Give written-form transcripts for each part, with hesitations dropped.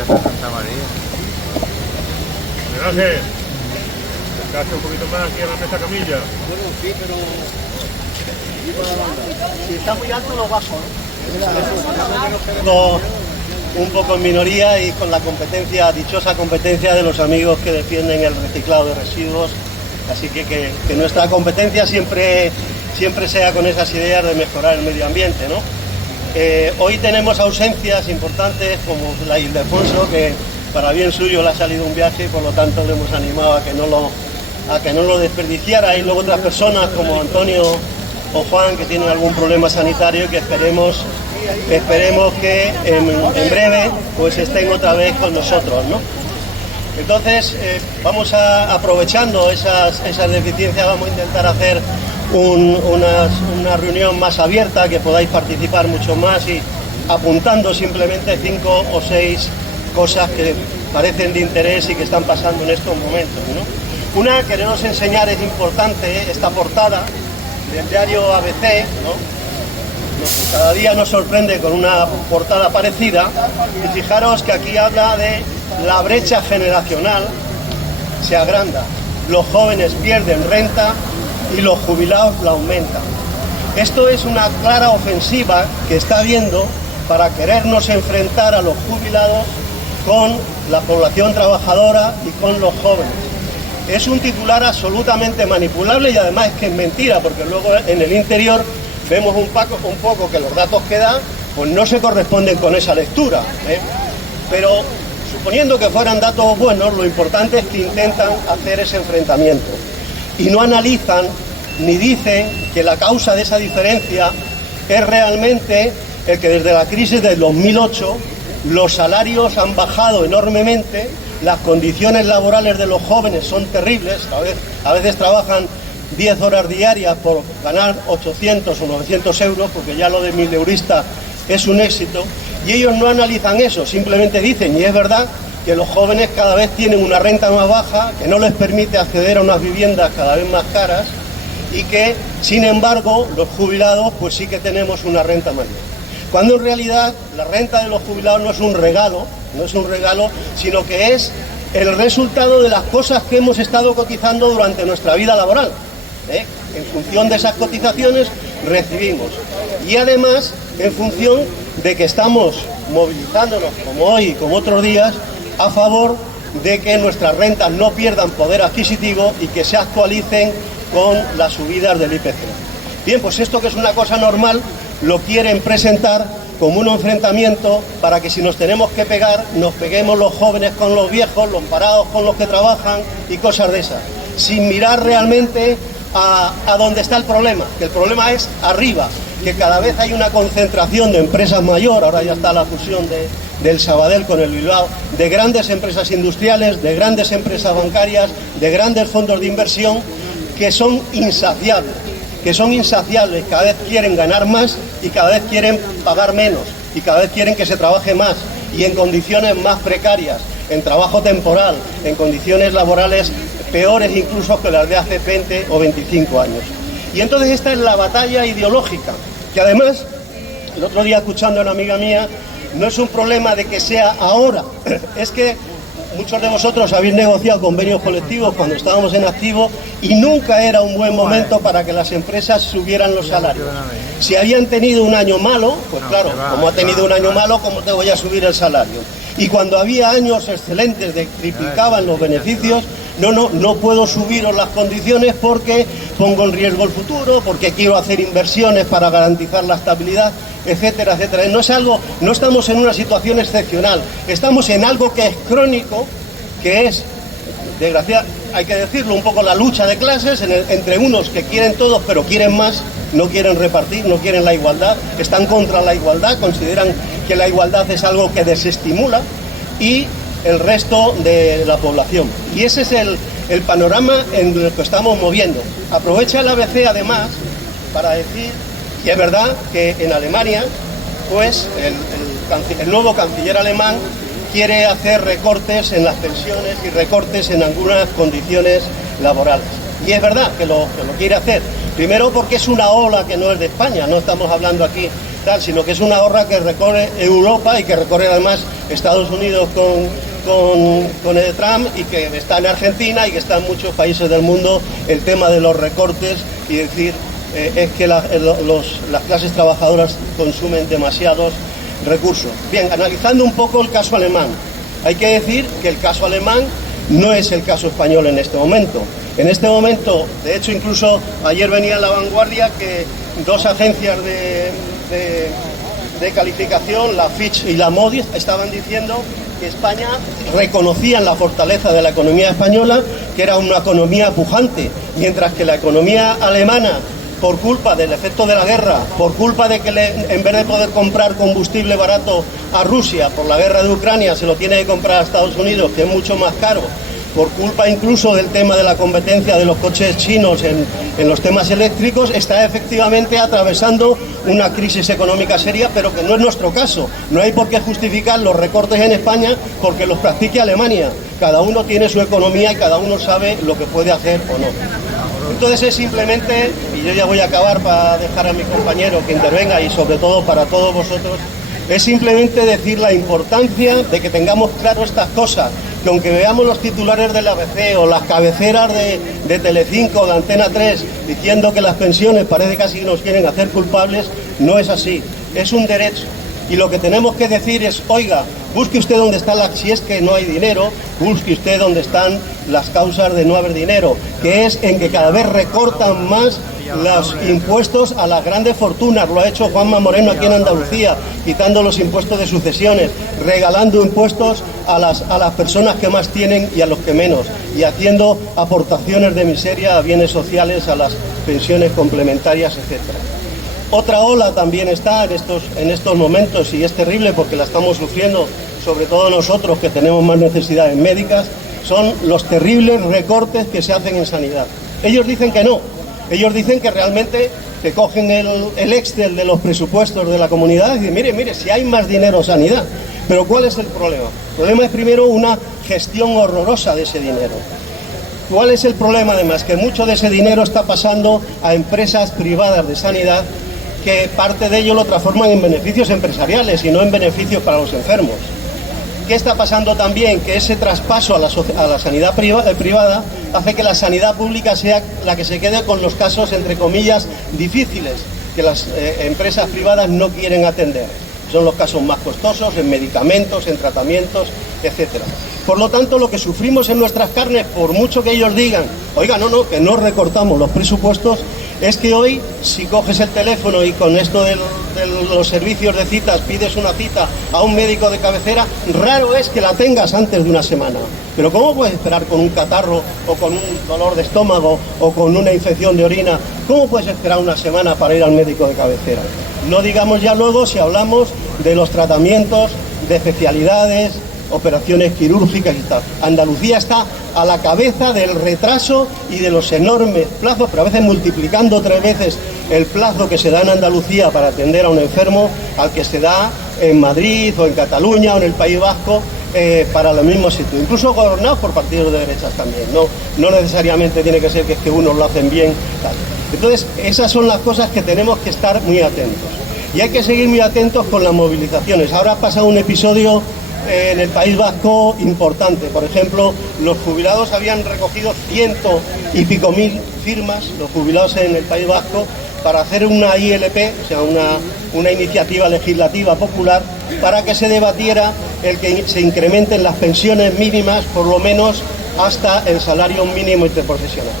días a Santa María. Gracias. Casi un poquito más aquí en la mesa camilla. Bueno, sí, pero... Si está muy alto lo bajo, ¿no? Un poco en minoría y con la competencia, dichosa competencia de los amigos que defienden el reciclado de residuos. Así que nuestra competencia siempre sea con esas ideas de mejorar el medio ambiente, ¿no? Hoy tenemos ausencias importantes como la Ildefonso, que para bien suyo le ha salido un viaje y por lo tanto le hemos animado a que no lo desperdiciara, y luego otras personas como Antonio o Juan que tienen algún problema sanitario y que esperemos que en breve pues estén otra vez con nosotros, ¿no? Entonces vamos aprovechando esas deficiencias, vamos a intentar hacer una reunión más abierta, que podáis participar mucho más y apuntando simplemente 5 o 6 cosas que parecen de interés y que están pasando en estos momentos, ¿no? Una, queremos enseñar, es importante, esta portada del diario ABC, ¿no? Cada día nos sorprende con una portada parecida, y fijaros que aquí habla de la brecha generacional se agranda, los jóvenes pierden renta y los jubilados la aumentan. Esto es una clara ofensiva que está habiendo para querernos enfrentar a los jubilados con la población trabajadora y con los jóvenes. Es un titular absolutamente manipulable y además es que es mentira, porque luego en el interior vemos un poco que los datos que da pues no se corresponden con esa lectura, ¿eh? Pero suponiendo que fueran datos buenos, lo importante es que intentan hacer ese enfrentamiento y no analizan ni dicen que la causa de esa diferencia es realmente el que desde la crisis del 2008 los salarios han bajado enormemente, las condiciones laborales de los jóvenes son terribles, a veces trabajan 10 horas diarias por ganar 800 o 900 euros, porque ya lo de 1000 eurista es un éxito, y ellos no analizan eso, simplemente dicen, y es verdad, que los jóvenes cada vez tienen una renta más baja, que no les permite acceder a unas viviendas cada vez más caras, y que, sin embargo, los jubilados pues sí que tenemos una renta mayor. Cuando en realidad la renta de los jubilados no es un regalo, sino que es el resultado de las cosas que hemos estado cotizando durante nuestra vida laboral, ¿eh? En función de esas cotizaciones recibimos. Y además, en función de que estamos movilizándonos, como hoy y como otros días, a favor de que nuestras rentas no pierdan poder adquisitivo y que se actualicen con las subidas del IPC. Bien, pues esto, que es una cosa normal, lo quieren presentar como un enfrentamiento para que si nos tenemos que pegar, nos peguemos los jóvenes con los viejos, los parados con los que trabajan y cosas de esas, sin mirar realmente a dónde está el problema, que el problema es arriba, que cada vez hay una concentración de empresas mayor, ahora ya está la fusión del Sabadell con el Bilbao, de grandes empresas industriales, de grandes empresas bancarias, de grandes fondos de inversión, que son insaciables, cada vez quieren ganar más y cada vez quieren pagar menos y cada vez quieren que se trabaje más y en condiciones más precarias, en trabajo temporal, en condiciones laborales peores incluso que las de hace 20 o 25 años. Y entonces esta es la batalla ideológica, que además, el otro día escuchando a una amiga mía, no es un problema de que sea ahora, es que muchos de vosotros habéis negociado convenios colectivos cuando estábamos en activo y nunca era un buen momento para que las empresas subieran los salarios. Si habían tenido un año malo, pues claro, como ha tenido un año malo, ¿cómo te voy a subir el salario? Y cuando había años excelentes de triplicaban los beneficios, no puedo subiros las condiciones porque pongo en riesgo el futuro, porque quiero hacer inversiones para garantizar la estabilidad, etcétera, etcétera. No estamos en una situación excepcional, estamos en algo que es crónico, que es, desgraciadamente, hay que decirlo, un poco la lucha de clases entre unos que quieren todos pero quieren más, no quieren repartir, no quieren la igualdad, están contra la igualdad, consideran que la igualdad es algo que desestimula, y el resto de la población. Y ese es el panorama en el que estamos moviendo. Aprovecha el ABC además para decir, y es verdad que en Alemania, pues el nuevo canciller alemán quiere hacer recortes en las pensiones y recortes en algunas condiciones laborales. Y es verdad que lo quiere hacer. Primero porque es una ola que no es de España, no estamos hablando aquí tal, sino que es una obra que recorre Europa y que recorre además Estados Unidos con el Trump, y que está en Argentina y que está en muchos países del mundo el tema de los recortes y decir es que las clases trabajadoras consumen demasiados recursos. Bien, analizando un poco el caso alemán, hay que decir que el caso alemán no es el caso español en este momento. En este momento, de hecho, incluso ayer venía en La Vanguardia que dos agencias de calificación, la Fitch y la Moody's, estaban diciendo que España reconocían la fortaleza de la economía española, que era una economía pujante, mientras que la economía alemana, por culpa del efecto de la guerra, por culpa de que en vez de poder comprar combustible barato a Rusia por la guerra de Ucrania, se lo tiene que comprar a Estados Unidos, que es mucho más caro, por culpa incluso del tema de la competencia de los coches chinos en los temas eléctricos, está efectivamente atravesando una crisis económica seria, pero que no es nuestro caso. No hay por qué justificar los recortes en España porque los practique Alemania. Cada uno tiene su economía y cada uno sabe lo que puede hacer o no. Entonces es simplemente, y yo ya voy a acabar para dejar a mi compañero que intervenga y sobre todo para todos vosotros, es simplemente decir la importancia de que tengamos claro estas cosas, que aunque veamos los titulares del ABC o las cabeceras de Telecinco o de Antena 3 diciendo que las pensiones parece casi nos quieren hacer culpables, no es así, es un derecho. Y lo que tenemos que decir es, oiga, busque usted dónde está si es que no hay dinero, busque usted dónde están las causas de no haber dinero, que es en que cada vez recortan más los impuestos a las grandes fortunas. Lo ha hecho Juanma Moreno aquí en Andalucía, quitando los impuestos de sucesiones, regalando impuestos a las personas que más tienen y a los que menos, y haciendo aportaciones de miseria a bienes sociales, a las pensiones complementarias, etcétera. Otra ola también está en estos momentos, y es terrible porque la estamos sufriendo, sobre todo nosotros que tenemos más necesidades médicas, son los terribles recortes que se hacen en sanidad. Ellos dicen que no, ellos dicen que realmente que cogen el Excel de los presupuestos de la comunidad y dicen, mire, si hay más dinero en sanidad. Pero ¿cuál es el problema? El problema es primero una gestión horrorosa de ese dinero. ¿Cuál es el problema además? Que mucho de ese dinero está pasando a empresas privadas de sanidad, que parte de ello lo transforman en beneficios empresariales y no en beneficios para los enfermos. ¿Qué está pasando también? Que ese traspaso a la sanidad privada hace que la sanidad pública sea la que se quede con los casos, entre comillas, difíciles, que las empresas privadas no quieren atender. Son los casos más costosos, en medicamentos, en tratamientos, etcétera. Por lo tanto, lo que sufrimos en nuestras carnes, por mucho que ellos digan, oiga, no, que no recortamos los presupuestos, es que hoy, si coges el teléfono y con esto de los servicios de citas pides una cita a un médico de cabecera, raro es que la tengas antes de una semana. Pero ¿cómo puedes esperar con un catarro o con un dolor de estómago o con una infección de orina? ¿Cómo puedes esperar una semana para ir al médico de cabecera? No digamos ya luego si hablamos de los tratamientos, de especialidades, operaciones quirúrgicas y tal. Andalucía está a la cabeza del retraso y de los enormes plazos, pero a veces multiplicando 3 veces el plazo que se da en Andalucía para atender a un enfermo al que se da en Madrid o en Cataluña o en el País Vasco para los mismos sitios, incluso gobernados por partidos de derechas también. No necesariamente tiene que ser que es que unos lo hacen bien, tal. Entonces, esas son las cosas que tenemos que estar muy atentos. Y hay que seguir muy atentos con las movilizaciones. Ahora ha pasado un episodio en el País Vasco importante. Por ejemplo, los jubilados habían recogido 100 y pico mil firmas, los jubilados en el País Vasco, para hacer una ILP, o sea, una iniciativa legislativa popular, para que se debatiera el que se incrementen las pensiones mínimas, por lo menos hasta el salario mínimo interprofesional.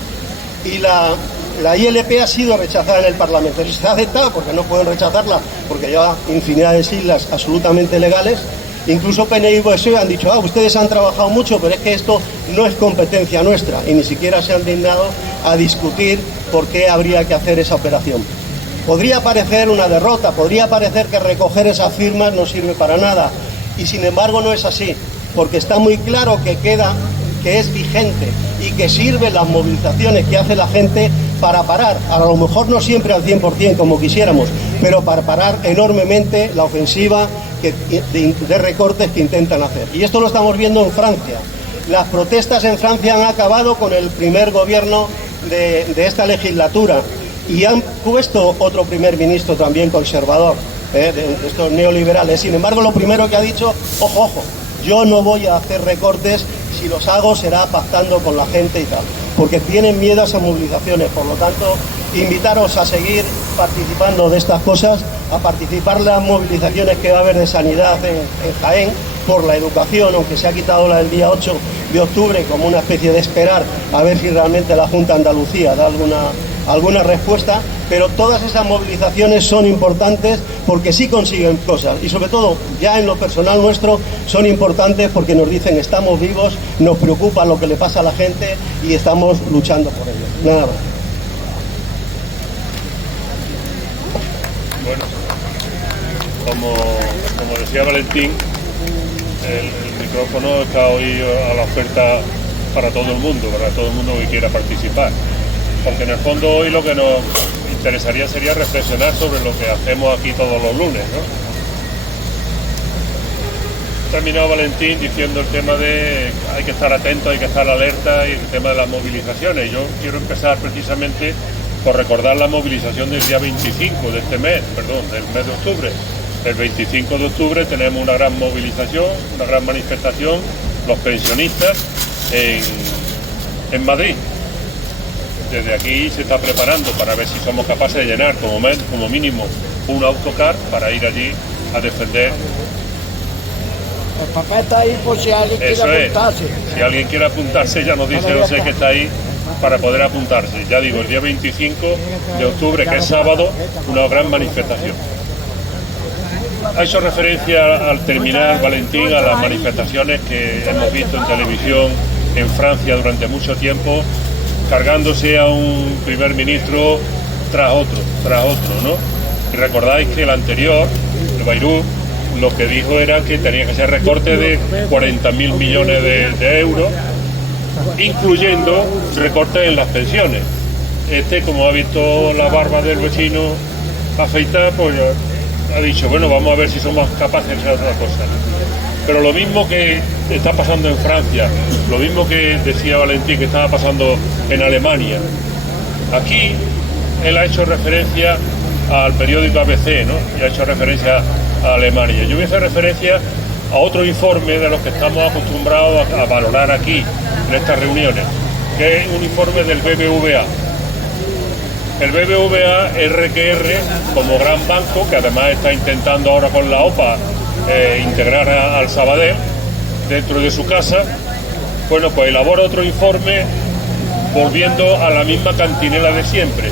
Y la ILP ha sido rechazada en el Parlamento. Se ha aceptado porque no pueden rechazarla, porque lleva infinidad de siglas absolutamente legales. Incluso PNI y PSOE han dicho, ustedes han trabajado mucho, pero es que esto no es competencia nuestra, y ni siquiera se han dignado a discutir por qué habría que hacer esa operación. Podría parecer una derrota, podría parecer que recoger esas firmas no sirve para nada, y sin embargo no es así, porque está muy claro que es vigente y que sirven las movilizaciones que hace la gente para parar, a lo mejor no siempre al 100% como quisiéramos, pero para parar enormemente la ofensiva de recortes que intentan hacer. Y esto lo estamos viendo en Francia. Las protestas en Francia han acabado con el primer gobierno de esta legislatura y han puesto otro primer ministro también conservador. de estos neoliberales. Sin embargo, lo primero que ha dicho, ojo, ojo, yo no voy a hacer recortes, si los hago será pactando con la gente y tal, porque tienen miedo a esas movilizaciones. Por lo tanto, invitaros a seguir participando de estas cosas, a participar en las movilizaciones que va a haber de sanidad en Jaén, por la educación, aunque se ha quitado la del día 8 de octubre como una especie de esperar a ver si realmente la Junta de Andalucía da alguna respuesta, pero todas esas movilizaciones son importantes porque sí consiguen cosas y sobre todo ya en lo personal nuestro son importantes porque nos dicen estamos vivos, nos preocupa lo que le pasa a la gente y estamos luchando por ello. Nada más. Bueno, como decía Valentín, el micrófono está hoy a la oferta para todo el mundo que quiera participar. Porque en el fondo hoy lo que nos interesaría sería reflexionar sobre lo que hacemos aquí todos los lunes, ¿no? Ha terminado Valentín diciendo el tema de hay que estar atento, hay que estar alerta y el tema de las movilizaciones. Yo quiero empezar precisamente por recordar la movilización del día 25 de este mes, del mes de octubre. El 25 de octubre tenemos una gran movilización, una gran manifestación, los pensionistas en Madrid. Desde aquí se está preparando para ver si somos capaces de llenar como mínimo un autocar para ir allí a defender. El papel está ahí por si alguien quiere apuntarse. Si alguien quiere apuntarse, ya nos dice José que está ahí para poder apuntarse. Ya digo, el día 25 de octubre, que es sábado, una gran manifestación. Ha hecho referencia al terminar, Valentín, a las manifestaciones que hemos visto en televisión en Francia durante mucho tiempo, cargándose a un primer ministro tras otro, ¿no? Y recordáis que el anterior, el Bayrou, lo que dijo era que tenía que ser recorte de 40.000 millones de euros, incluyendo recortes en las pensiones. Como ha visto la barba del vecino afeitada, pues ha dicho, bueno, vamos a ver si somos capaces de hacer otra cosa. Pero lo mismo que está pasando en Francia, lo mismo que decía Valentín que estaba pasando en Alemania. Aquí él ha hecho referencia al periódico ABC, ¿no? Y ha hecho referencia a Alemania. Yo voy a hacer referencia a otro informe de los que estamos acostumbrados a valorar aquí, en estas reuniones, que es un informe del BBVA. El BBVA RQR, como gran banco, que además está intentando ahora con la OPA integrar al Sabadell dentro de su casa, bueno, pues elabora otro informe volviendo a la misma cantinela de siempre,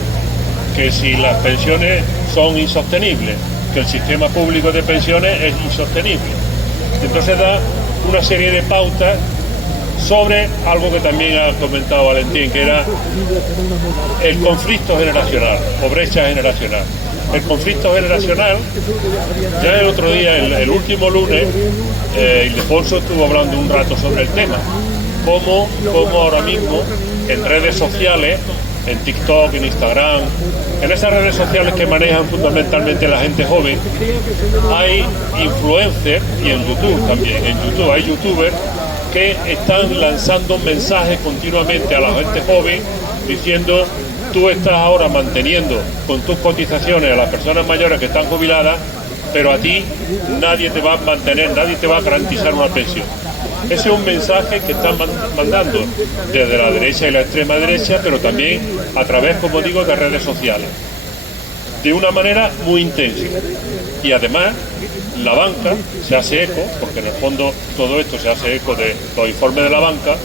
que si las pensiones son insostenibles, que el sistema público de pensiones es insostenible. Entonces da una serie de pautas sobre algo que también ha comentado Valentín, que era el conflicto generacional o brecha generacional. El conflicto generacional, ya el otro día, el último lunes, Ildefonso estuvo hablando un rato sobre el tema, cómo ahora mismo en redes sociales, en TikTok, en Instagram, en esas redes sociales que manejan fundamentalmente la gente joven, hay influencers, y en YouTube también, en YouTube hay youtubers que están lanzando mensajes continuamente a la gente joven diciendo: tú estás ahora manteniendo con tus cotizaciones a las personas mayores que están jubiladas, pero a ti nadie te va a mantener, nadie te va a garantizar una pensión. Ese es un mensaje que están mandando desde la derecha y la extrema derecha, pero también a través, como digo, de redes sociales, de una manera muy intensa. Y además la banca se hace eco, porque en el fondo todo esto se hace eco de los informes de la banca,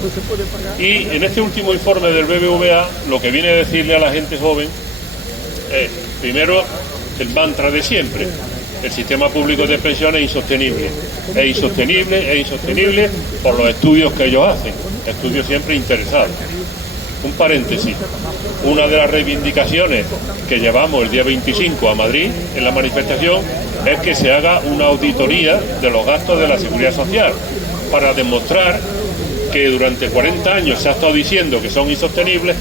y en este último informe del BBVA lo que viene a decirle a la gente joven es, primero, el mantra de siempre: el sistema público de pensiones es insostenible. Es insostenible por los estudios que ellos hacen, estudios siempre interesados. Un paréntesis, una de las reivindicaciones que llevamos el día 25 a Madrid en la manifestación es que se haga una auditoría de los gastos de la Seguridad Social para demostrar que durante 40 años se ha estado diciendo que son insostenibles,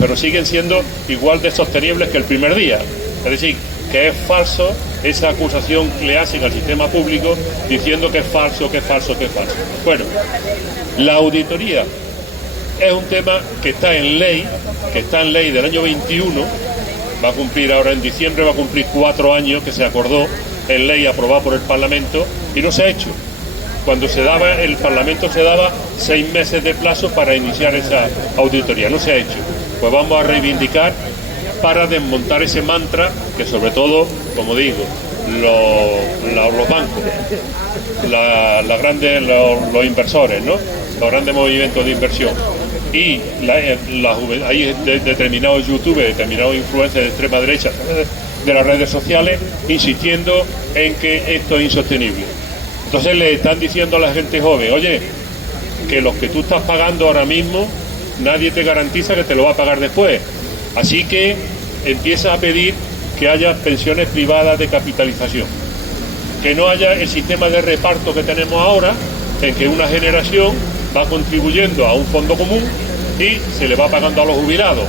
pero siguen siendo igual de sostenibles que el primer día. Es decir, que es falso esa acusación que le hacen al sistema público diciendo que es falso. Bueno, la auditoría es un tema que está en ley del año 21, va a cumplir ahora en diciembre, va a cumplir 4 años que se acordó en ley aprobada por el Parlamento y no se ha hecho. Cuando el Parlamento se daba 6 meses de plazo para iniciar esa auditoría, no se ha hecho. Pues vamos a reivindicar para desmontar ese mantra que sobre todo, como digo, los bancos, los inversores, ¿no? Los grandes movimientos de inversión y hay determinados youtubers, determinados influencers de extrema derecha de las redes sociales insistiendo en que esto es insostenible. Entonces le están diciendo a la gente joven, oye, que los que tú estás pagando ahora mismo nadie te garantiza que te lo va a pagar después, así que empieza a pedir que haya pensiones privadas de capitalización, que no haya el sistema de reparto que tenemos ahora, en que una generación va contribuyendo a un fondo común y se le va pagando a los jubilados.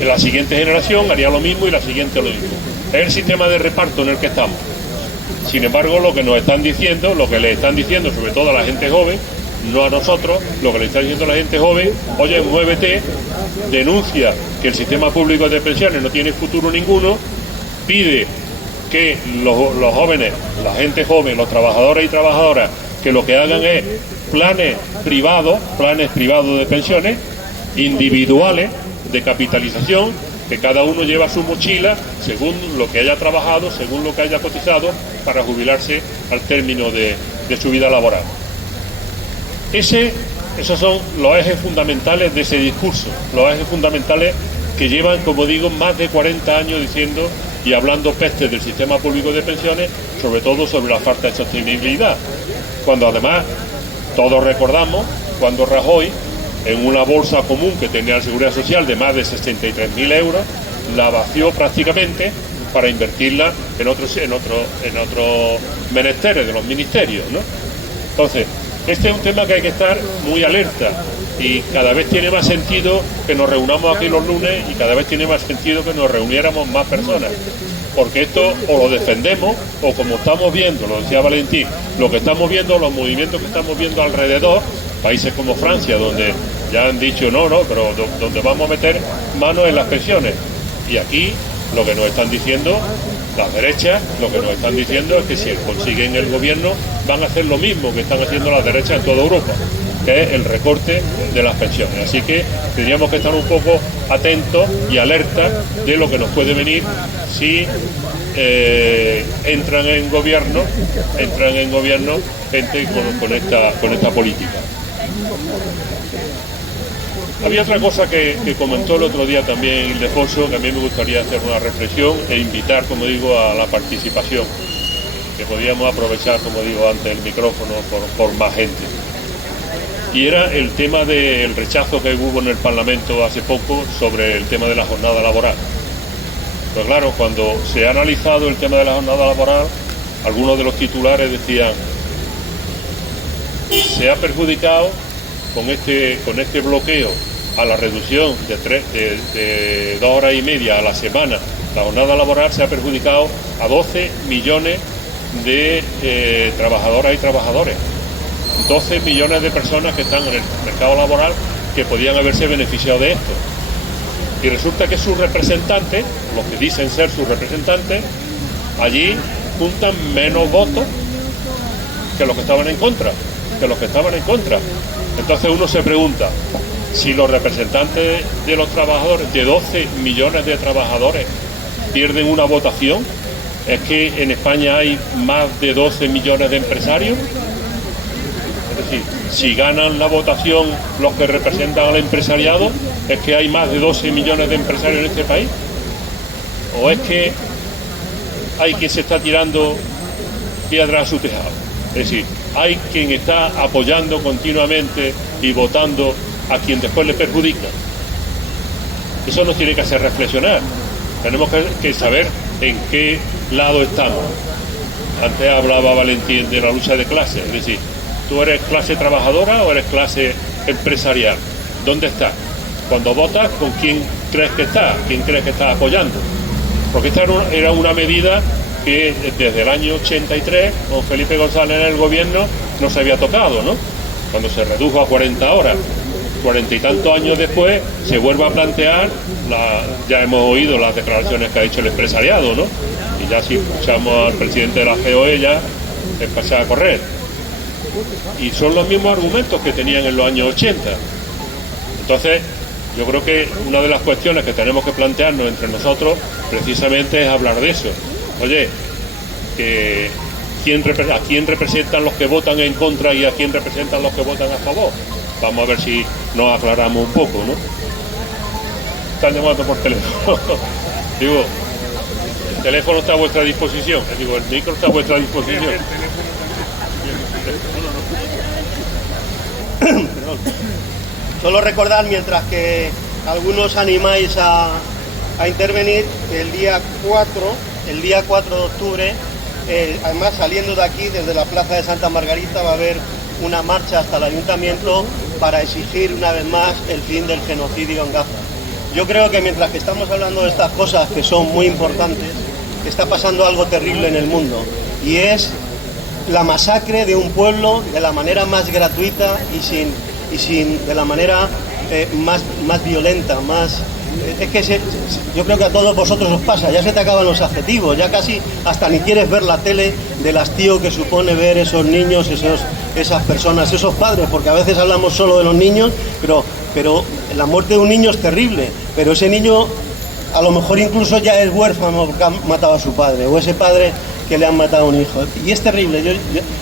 En la siguiente generación haría lo mismo y la siguiente lo mismo. Es el sistema de reparto en el que estamos. Sin embargo, lo que nos están diciendo, lo que le están diciendo sobre todo a la gente joven, no a nosotros, lo que le está diciendo a la gente joven, oye, muévete, denuncia que el sistema público de pensiones no tiene futuro ninguno, pide que los jóvenes, la gente joven, los trabajadores y trabajadoras, que lo que hagan es planes privados de pensiones, individuales, de capitalización, que cada uno lleva su mochila según lo que haya trabajado, según lo que haya cotizado, para jubilarse al término de su vida laboral. Esos son los ejes fundamentales de ese discurso, los ejes fundamentales que llevan, como digo, más de 40 años diciendo y hablando pestes del sistema público de pensiones, sobre todo sobre la falta de sostenibilidad. Cuando además todos recordamos cuando Rajoy, en una bolsa común que tenía la Seguridad Social de más de 63.000 euros, la vació prácticamente para invertirla en otros menesteres de los ministerios, ¿no? Entonces, este es un tema que hay que estar muy alerta y cada vez tiene más sentido que nos reunamos aquí los lunes y cada vez tiene más sentido que nos reuniéramos más personas, porque esto o lo defendemos o, como estamos viendo, lo decía Valentín, lo que estamos viendo, los movimientos que estamos viendo alrededor, países como Francia, donde ya han dicho no, pero donde vamos a meter manos en las pensiones, y aquí lo que nos están diciendo las derechas, lo que nos están diciendo es que si consiguen el gobierno van a hacer lo mismo que están haciendo las derechas en toda Europa, que es el recorte de las pensiones. Así que tendríamos que estar un poco atentos y alertas de lo que nos puede venir si entran en gobierno gente con esta política. Había otra cosa que comentó el otro día también Ildefonso, que a mí me gustaría hacer una reflexión e invitar, como digo, a la participación, que podíamos aprovechar, como digo, antes el micrófono por más gente. Y era el tema del rechazo que hubo en el Parlamento hace poco sobre el tema de la jornada laboral. Pues claro, cuando se ha analizado el tema de la jornada laboral, algunos de los titulares decían: se ha perjudicado con este bloqueo a la reducción de 2 horas y media a la semana, la jornada laboral, se ha perjudicado a 12 millones de trabajadoras y trabajadores. 12 millones de personas que están en el mercado laboral que podían haberse beneficiado de esto. Y resulta que sus representantes, los que dicen ser sus representantes, allí juntan menos votos que los que estaban en contra. Entonces uno se pregunta, si los representantes de los trabajadores, de 12 millones de trabajadores, pierden una votación, ¿es que en España hay más de 12 millones de empresarios? Es decir, si ganan la votación los que representan al empresariado, ¿es que hay más de 12 millones de empresarios en este país? ¿O es que hay quien se está tirando piedras a su tejado? Es decir, hay quien está apoyando continuamente y votando a quien después le perjudica. Eso nos tiene que hacer reflexionar. Tenemos que saber en qué lado estamos. Antes hablaba Valentín de la lucha de clases, es decir, ¿tú eres clase trabajadora o eres clase empresarial? ¿Dónde estás? Cuando votas, ¿con quién crees que estás? ¿Quién crees que estás apoyando? Porque esta era una medida que desde el año 83, con Felipe González en el gobierno, no se había tocado, ¿no? Cuando se redujo a 40 horas. 40 y tantos años después se vuelva a plantear, ya hemos oído las declaraciones que ha dicho el empresariado, ¿no? Y ya si escuchamos al presidente de la COE ya empezar a correr. Y son los mismos argumentos que tenían en los años 80. Entonces, yo creo que una de las cuestiones que tenemos que plantearnos entre nosotros precisamente es hablar de eso. Oye, ¿a quién representan los que votan en contra y a quién representan los que votan a favor? Vamos a ver si nos aclaramos un poco, ¿no? Están llamando por teléfono. Digo, el teléfono está a vuestra disposición. Digo, el micro está a vuestra disposición. Solo recordar, mientras que algunos animáis a intervenir, el día 4 de octubre, además saliendo de aquí, desde la Plaza de Santa Margarita, va a haber una marcha hasta el Ayuntamiento para exigir una vez más el fin del genocidio en Gaza. Yo creo que mientras que estamos hablando de estas cosas que son muy importantes, está pasando algo terrible en el mundo, y es la masacre de un pueblo de la manera más gratuita y sin de la manera más violenta, es que yo creo que a todos vosotros os pasa, ya se te acaban los adjetivos, ya casi hasta ni quieres ver la tele del hastío que supone ver esos niños, esas personas, esos padres, porque a veces hablamos solo de los niños, pero la muerte de un niño es terrible, pero ese niño a lo mejor incluso ya es huérfano porque ha matado a su padre, o ese padre que le han matado a un hijo, y es terrible,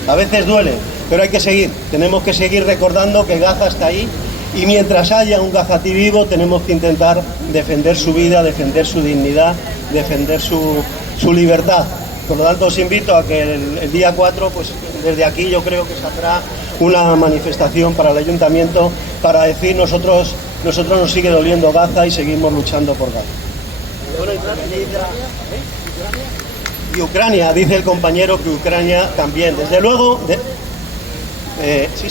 a veces duele, pero hay que seguir, tenemos que seguir recordando que Gaza está ahí, y mientras haya un gazatí vivo tenemos que intentar defender su vida, defender su dignidad, defender su libertad. Por lo tanto, os invito a que el día 4, pues desde aquí yo creo que saldrá una manifestación para el Ayuntamiento para decir nosotros nos sigue doliendo Gaza y seguimos luchando por Gaza. Y Ucrania, dice el compañero que Ucrania también. Desde luego, sí,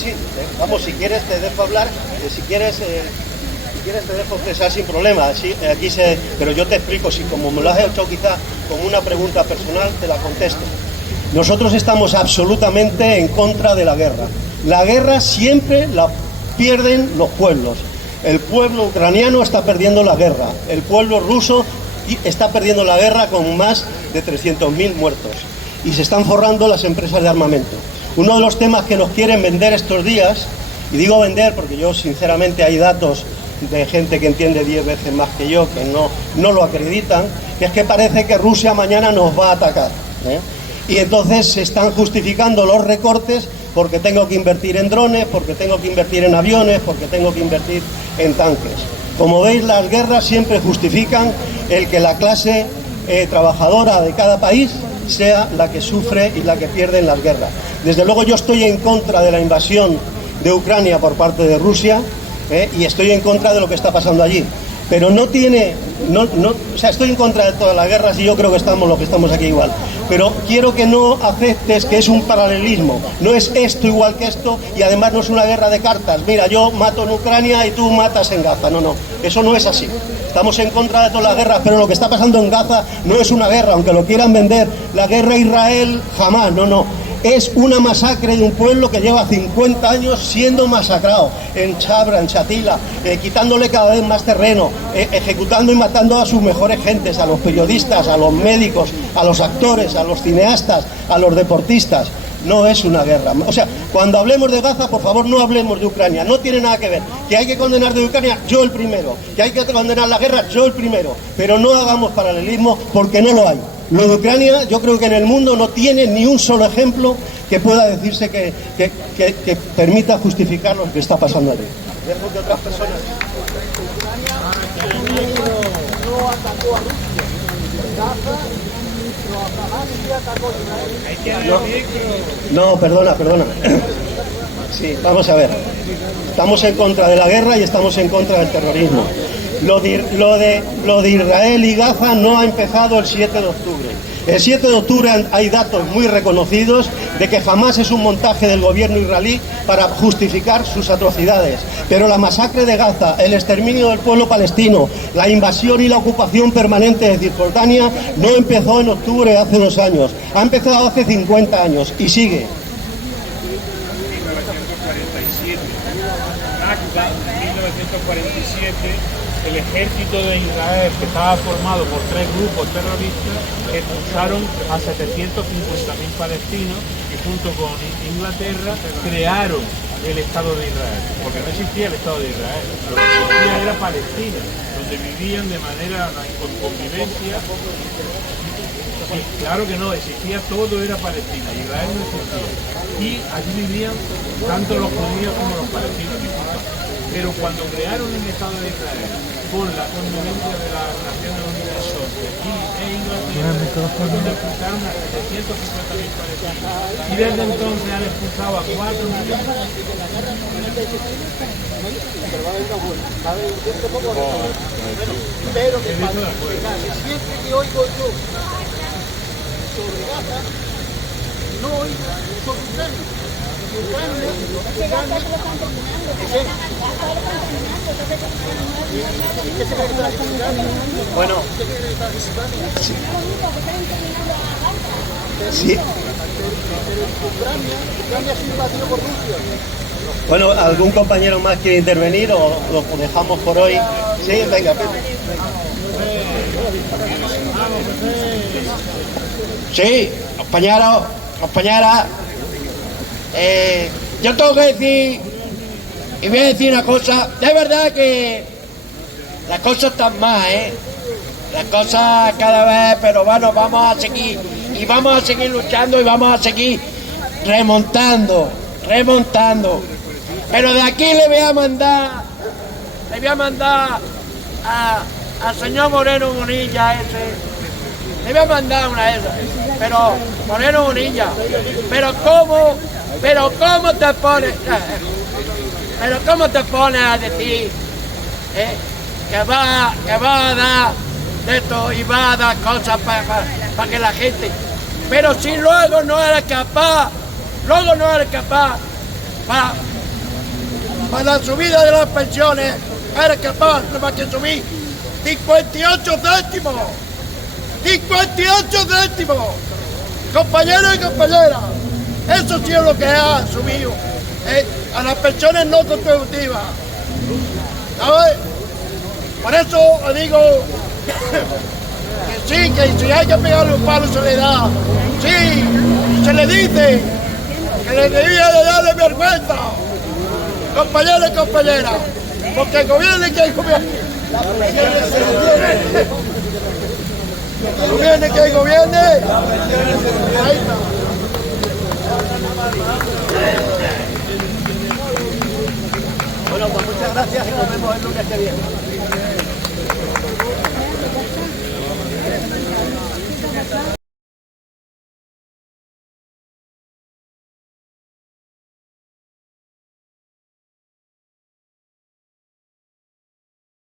vamos, si quieres te dejo hablar, si quieres te dejo expresar sin problema, sí, pero yo te explico, si como me lo has hecho quizá como una pregunta personal, te la contesto. Nosotros estamos absolutamente en contra de la guerra. La guerra siempre la pierden los pueblos. El pueblo ucraniano está perdiendo la guerra, el pueblo ruso está perdiendo la guerra con más de 300.000 muertos y se están forrando las empresas de armamento. Uno de los temas que nos quieren vender estos días, y digo vender porque yo sinceramente hay datos de gente que entiende 10 veces más que yo que no lo acreditan, que es que parece que Rusia mañana nos va a atacar, y entonces se están justificando los recortes porque tengo que invertir en drones, porque tengo que invertir en aviones, porque tengo que invertir en tanques. Como veis, las guerras siempre justifican el que la clase trabajadora de cada país sea la que sufre y la que pierde en las guerras. Desde luego yo estoy en contra de la invasión de Ucrania por parte de Rusia, y estoy en contra de lo que está pasando allí. Pero estoy en contra de todas las guerras y yo creo que estamos los que estamos aquí igual. Pero quiero que no aceptes que es un paralelismo. No es esto igual que esto y además no es una guerra de cartas. Mira, yo mato en Ucrania y tú matas en Gaza. No, eso no es así. Estamos en contra de todas las guerras, pero lo que está pasando en Gaza no es una guerra, aunque lo quieran vender. La guerra Israel, jamás, no. Es una masacre de un pueblo que lleva 50 años siendo masacrado en Chabra, en Chatila, quitándole cada vez más terreno, ejecutando y matando a sus mejores gentes, a los periodistas, a los médicos, a los actores, a los cineastas, a los deportistas. No es una guerra. O sea, cuando hablemos de Gaza, por favor, no hablemos de Ucrania. No tiene nada que ver. Que hay que condenar de Ucrania, yo el primero. Que hay que condenar la guerra, yo el primero. Pero no hagamos paralelismo porque no lo hay. Lo de Ucrania, yo creo que en el mundo no tiene ni un solo ejemplo que pueda decirse que permita justificar lo que está pasando allí. Dejo que otras personas... Ucrania no atacó a Rusia. Gaza, no, perdona. Sí, vamos a ver. Estamos en contra de la guerra y estamos en contra del terrorismo. Lo de Israel y Gaza no ha empezado el 7 de octubre. El 7 de octubre hay datos muy reconocidos de que jamás es un montaje del gobierno israelí para justificar sus atrocidades. Pero la masacre de Gaza, el exterminio del pueblo palestino, la invasión y la ocupación permanente de Cisjordania no empezó en octubre hace 2 años, ha empezado hace 50 años y sigue. 1947, Nakba, 1947 el ejército de Israel, que estaba formado por 3 grupos terroristas, expulsaron a 750.000 palestinos y junto con Inglaterra crearon el Estado de Israel, porque no existía el Estado de Israel, lo que existía era Palestina, donde vivían de manera con convivencia. Sí, claro que no, existía todo, era Palestina, Israel no existía. Y allí vivían tanto los judíos como los palestinos, disculpa. Pero cuando crearon el Estado de Israel, con la connivencia de las Naciones Unidas e Inglaterra, fue cuando expulsaron a 750.000 palestinos. Y desde entonces han expulsado a 4 millones. Pero que siempre que oigo yo sobre Gaza, no oigo sobre Ucrania. Bueno, sí. Bueno, ¿algún compañero más quiere intervenir o lo dejamos por hoy? Sí, venga, Pedro. Sí, compañeros, compañeras. Yo tengo que decir, y voy a decir una cosa, de verdad que las cosas están mal, las cosas cada vez, pero bueno, vamos a seguir, y vamos a seguir luchando y vamos a seguir remontando, pero de aquí le voy a mandar al señor Moreno Bonilla ese, le voy a mandar una de esas, pero Moreno Bonilla, pero cómo te pones a decir que va a dar de esto y va a dar cosas para que la gente, pero si luego no eres capaz para la subida de las pensiones, eres capaz más que subir 58 céntimos, compañeros y compañeras. Eso sí es lo que ha subido a las pensiones no contributivas. ¿Sabes? Por eso digo que sí, que si hay que pegarle un palo se le da. Sí, se le dice que le debía de darle vergüenza, compañeros y compañeras, porque gobierne quien gobierne. Gobierne quien gobierne. Ahí está. Bueno, pues muchas gracias y nos vemos el lunes que viene.